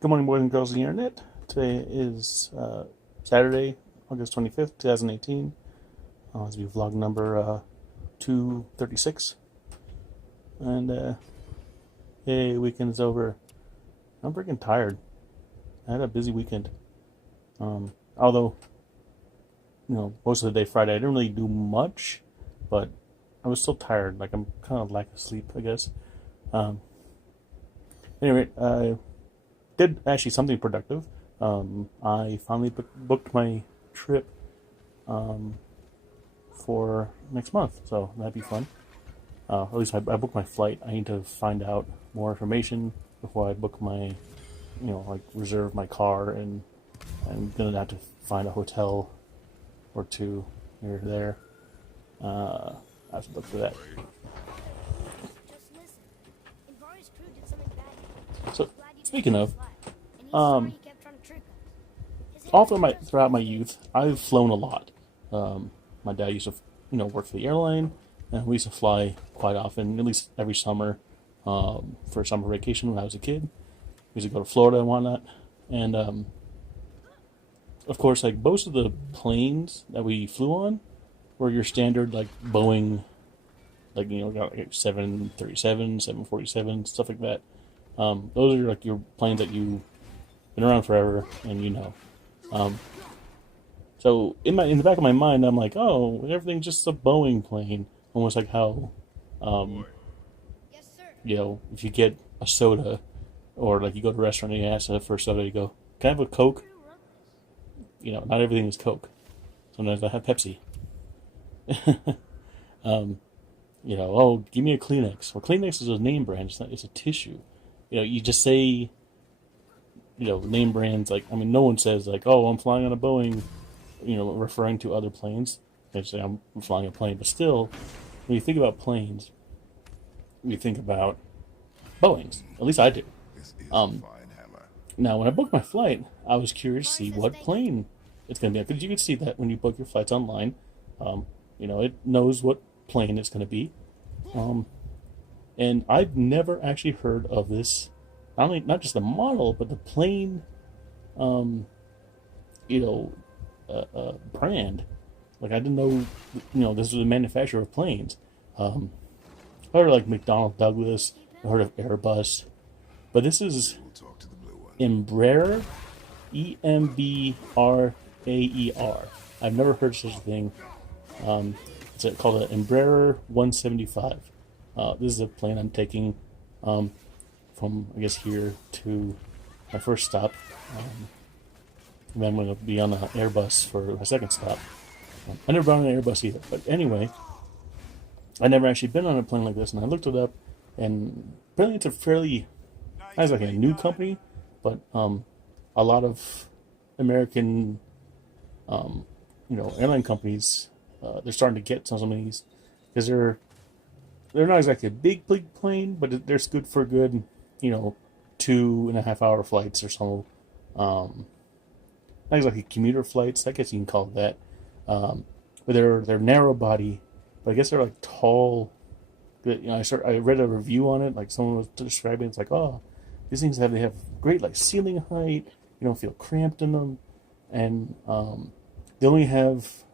Good morning, boys and girls of the internet. Today is Saturday, August 25th, 2018. This will be vlog number 236. And, yay, weekend's over. I'm freaking tired. I had a busy weekend. Although, most of the day Friday, I didn't really do much, but I was still tired. Like, I'm kind of lack of sleep, I guess. Anyway, did actually something productive. I finally booked my trip for next month, so that'd be fun. At least I booked my flight. I need to find out more information before I book my, reserve my car, and I'm gonna have to find a hotel or two here or there. I have to look for that. So, speaking of, all throughout my youth, I've flown a lot. My dad used to, work for the airline, and we used to fly quite often, at least every summer, for summer vacation when I was a kid. We used to go to Florida and whatnot, and of course, like most of the planes that we flew on were your standard like Boeing, got like 737, 747, stuff like that. Those are like your planes that you've been around forever, and so in the back of my mind, I'm like, oh, everything's just a Boeing plane, almost like how, if you get a soda, or like you go to a restaurant and you ask for a soda, you go, can I have a Coke? Not everything is Coke. Sometimes I have Pepsi. Oh, give me a Kleenex. Well, Kleenex is a name brand. It's a tissue. You just say, name brands. Like, I mean, no one says like, oh, I'm flying on a Boeing, referring to other planes. They say I'm flying a plane. But still, when you think about planes, you think about Boeings. At least I do. Now, when I booked my flight, I was curious to see what plane it's going to be on. Because you can see that when you book your flights online. It knows what plane it's going to be. And I've never actually heard of this, not just the model, but the plane, brand. Like, I didn't know, this was a manufacturer of planes. I heard of, like, McDonnell Douglas, I heard of Airbus, but this is Embraer, Embraer. I've never heard such a thing. It's called an Embraer 175. This is a plane I'm taking from, I guess, here to my first stop. And then I'm going to be on an Airbus for my second stop. I never been on an Airbus either. But anyway, I never actually been on a plane like this, and I looked it up, and apparently it's a fairly, not like a new company, but a lot of American, airline companies, they're starting to get some of these, because they're not exactly a big plane, but they're good for good, 2.5 hour flights or so. Not exactly commuter flights, I guess you can call it that. But they're narrow body, but I guess they're like tall. I read a review on it, like someone was describing. It's like, oh, these things they have great like ceiling height. You don't feel cramped in them, and they only have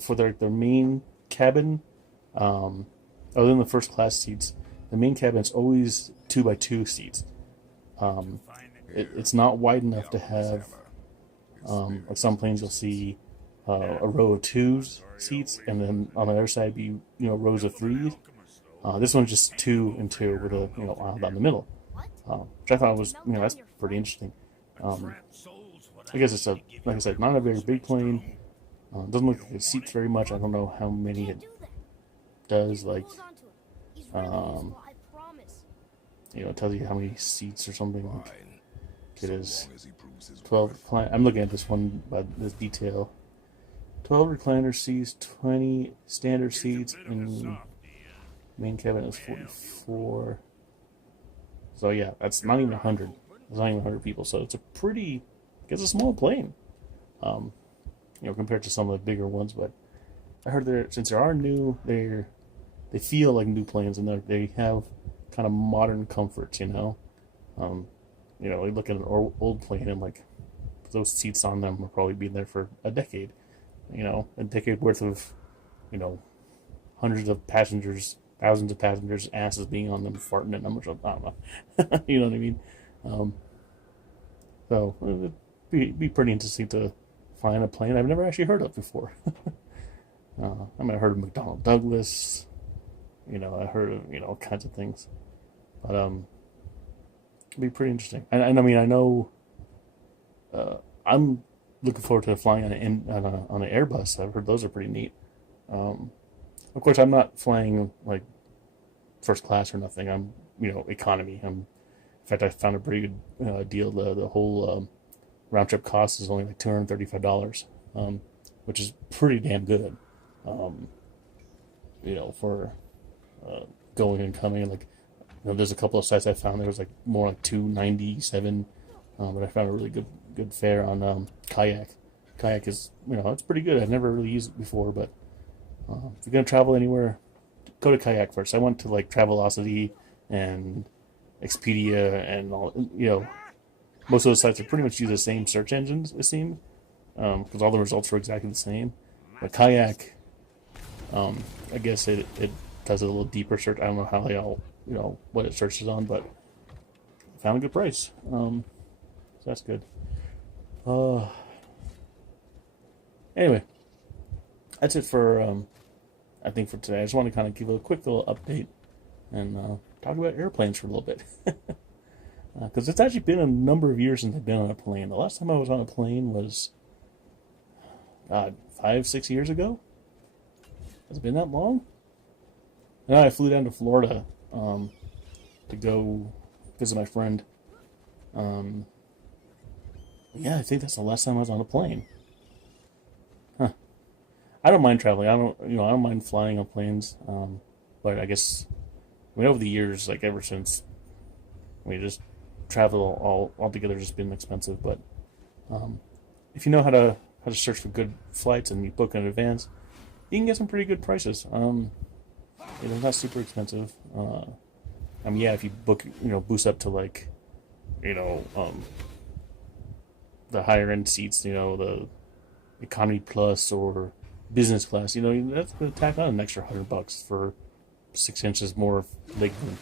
for their main cabin. Other than the first class seats, the main cabin is always 2x2 seats. It's not wide enough to have, like some planes you'll see a row of twos seats, and then on the other side be rows of threes. This one's just 2 and 2 with a aisle down the middle, which I thought was that's pretty interesting. I guess it's like I said, not a very big plane. Doesn't look like it seats very much. I don't know how many it does, like, it tells you how many seats or something. Like, it is 12. I'm looking at this one by this detail. 12 recliner seats, 20 standard seats, and main cabin is 44. So yeah, that's not even 100. It's not even 100 people. So it's it's a small plane, compared to some of the bigger ones. But I heard since they are new, they feel like new planes, and they have kind of modern comforts, You look at an old plane and like those seats on them will probably be there for a decade. A decade worth of, you know, hundreds of passengers, thousands of passengers' asses being on them, farting at numbers. I don't know. You know what I mean? Um, so it'd be pretty interesting to find a plane I've never actually heard of before. I mean, I heard of McDonnell Douglas. I heard of all kinds of things, but it'd be pretty interesting. And I mean, I know I'm looking forward to flying on an Airbus. I've heard those are pretty neat. Um, of course, I'm not flying like first class or nothing. I'm economy. In fact, I found a pretty good deal. The whole round trip cost is only like $235, which is pretty damn good. Um, for going and coming. Like, there's a couple of sites I found there was like more like 297, but I found a really good fare on Kayak. Kayak is it's pretty good. I've never really used it before, but if you're gonna travel anywhere, go to Kayak first. I went to like Travelocity and Expedia and all. Most of those sites are pretty much use the same search engines, it seems, because all the results are exactly the same. But Kayak, I guess it does a little deeper search. I don't know how they all what it searches on, but found a good price. So that's good. Anyway, that's it for I think for today. I just want to kind of give a quick little update and talk about airplanes for a little bit. Because it's actually been a number of years since I've been on a plane. The last time I was on a plane was, God, 5-6 years ago? Has it been that long? And I flew down to Florida to go visit my friend. Yeah, I think that's the last time I was on a plane. Huh. I don't mind traveling. I don't mind flying on planes. But I guess, over the years, like ever since, just travel all together has been expensive. But if you know how to search for good flights and you book in advance, you can get some pretty good prices. It's not super expensive. Yeah, if you book, boost up to like, the higher end seats, the economy plus or business class, that's going to tack on an extra $100 for 6 inches more leg room.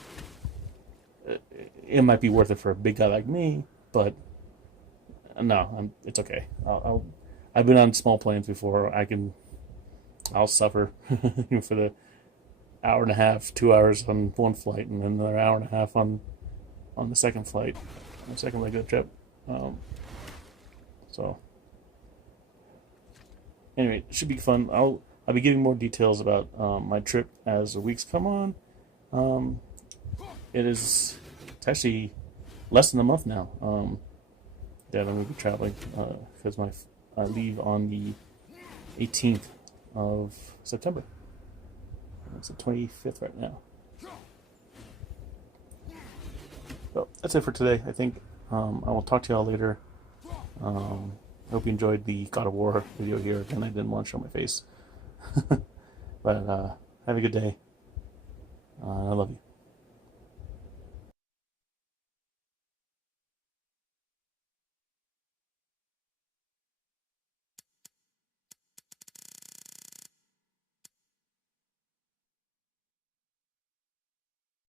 It might be worth it for a big guy like me, but no, it's okay. I've been on small planes before. I'll suffer for the hour and a half, 2 hours on one flight, and then another hour and a half on the second flight, the second leg of the trip. So anyway, it should be fun. I'll be giving more details about my trip as the weeks come on. It's actually less than a month now that I'm going to be traveling because I leave on the 18th of September. It's the 25th right now. So that's it for today. I think I will talk to y'all later. I hope you enjoyed the God of War video here. Again, I didn't want to show my face. But have a good day. I love you.